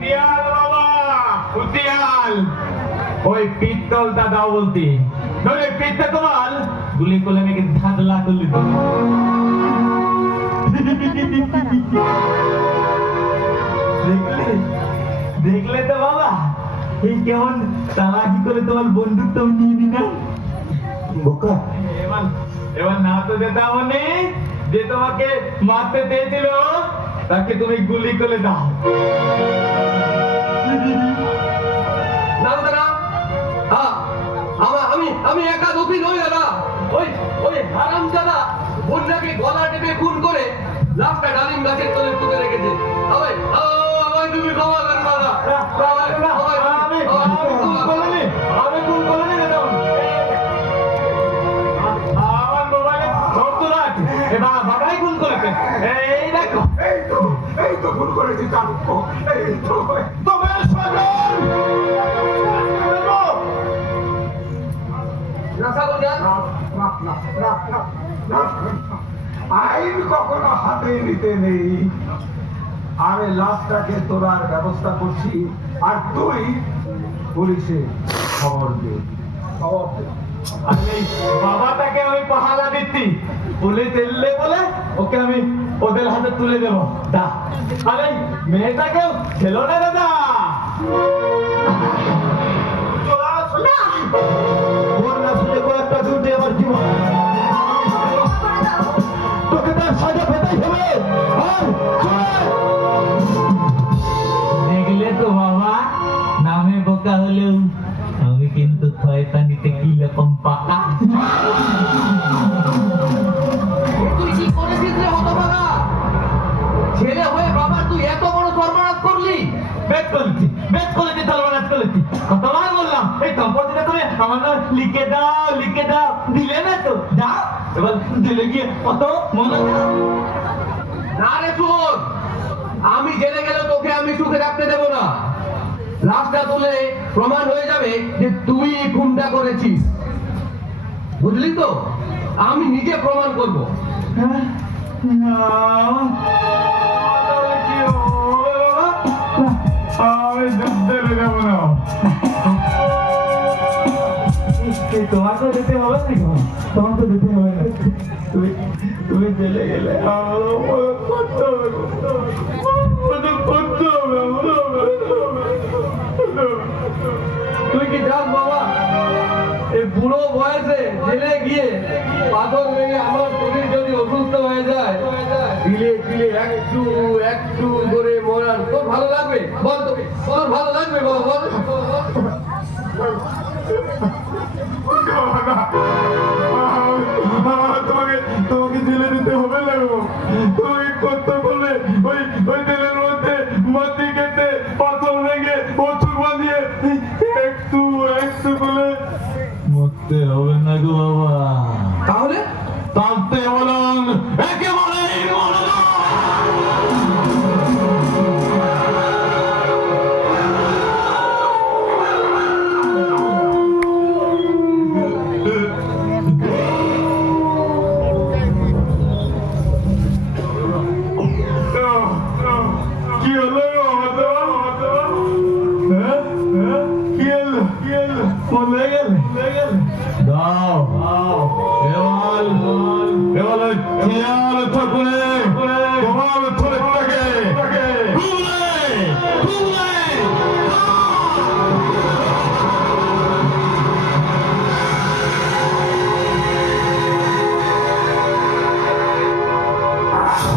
উতিয়াল বাবা, উতিয়াল। ওই পিস্তলটা দাও বলতি, নইলে পিঠটা তোমার গুলি করলে মেয়েকে ধাঁধলা করলি তো। দেখলে দেখলে তো বাবা, এই কেমন চালাকি করে তোমার বন্দুকটা আমি নিয়ে নিলাম। বোকা, এবার এবার না তো যেটা মানে যে তোমাকে মারতে চেয়েছিল তাকে তুমি গুলি করে দাও। আমি একা দোষী নই দাদা। ওই ওই হারামজাদা বন্যাকে গলা টেপে খুন করে লাশটা ডালিম গাছের তলে পুঁতে রেখেছে। আমায় তুমি ক্ষমা করো দাদা। আমি খুন করিনি দাদা। আমার মোবাইলে শব্দ রাখ, এবার বাবাই খুন করেছে। এই দেখো, এই তো ভুল করেছি চাণক্য, এই তো তোমার স্বজন। আইন কখনো হাতে নিতে নেই। আরে লাশটাকে তোলার ব্যবস্থা করছি, আর তুই পুলিশে খবর দে। বাবাটাকে আমি পাহারা দিচ্ছি, পুলিশ এলে বলে ওকে আমি ওদের হাতে তুলে দেবো। দা আরে মেয়েটাকেও ছেলো না দাদা। বন্যা শুনে কয়েকটা দুটি আমার জীবন, তোকে তার সাজা পেতেই হবে। দেখলে তো বাবা, নামে বোকা হলেও আমি কিন্তু শয়তানিতে কি রকম পাকা। তুই কি করেছিস রে হতভাগা? ছেলে হয়ে বাবার তুই এত বড় সর্বনাশ করলি। বেদ করেছি সর্বনাশ করেছি। কতবার বললাম এই সম্পত্তিটা তুমি আমার নামে লিখে দাও, দিলে না তো। যাও এবার দিলে গিয়ে কত মনে না রে শোন, আমি জেনে গেলে তোকে আমি সুখে রাখতে দেবো না। লাশটা তুলে প্রমাণ হয়ে যাবে যে তুই খুনটা করেছিস, বুঝলি তো? আমি নিজে প্রমাণ করব। আমি যুদ্ধে যাবো না। তোমাকে যেতে হবে না, তোমাকে যেতে হবে না। তুমি চলে গেলে তুই কি জান বাবা, এই বুড়ো বয়সে জেলে গিয়ে পাথর ভেঙে আমার শরীর যদি অসুস্থ হয়ে যায়, দিলে দিলে একটু একটু করে মরার তোর ভালো লাগবে? বল, তোর ভালো লাগবে বাবা, বল। তোমাকে জেলে দিতে হবে না গো। তুমি কত বলে ওই তেলের মধ্যে মাটি কেটে পাথর ভেঙে ওষুধ বাঁধিয়ে একটু একটু বলে মরতে হবে না গো বাবা। তাহলে তাতে বলুন একেবারে কি হলো বলে গেলে দাও এবার খেয়াল থাকলে তোমার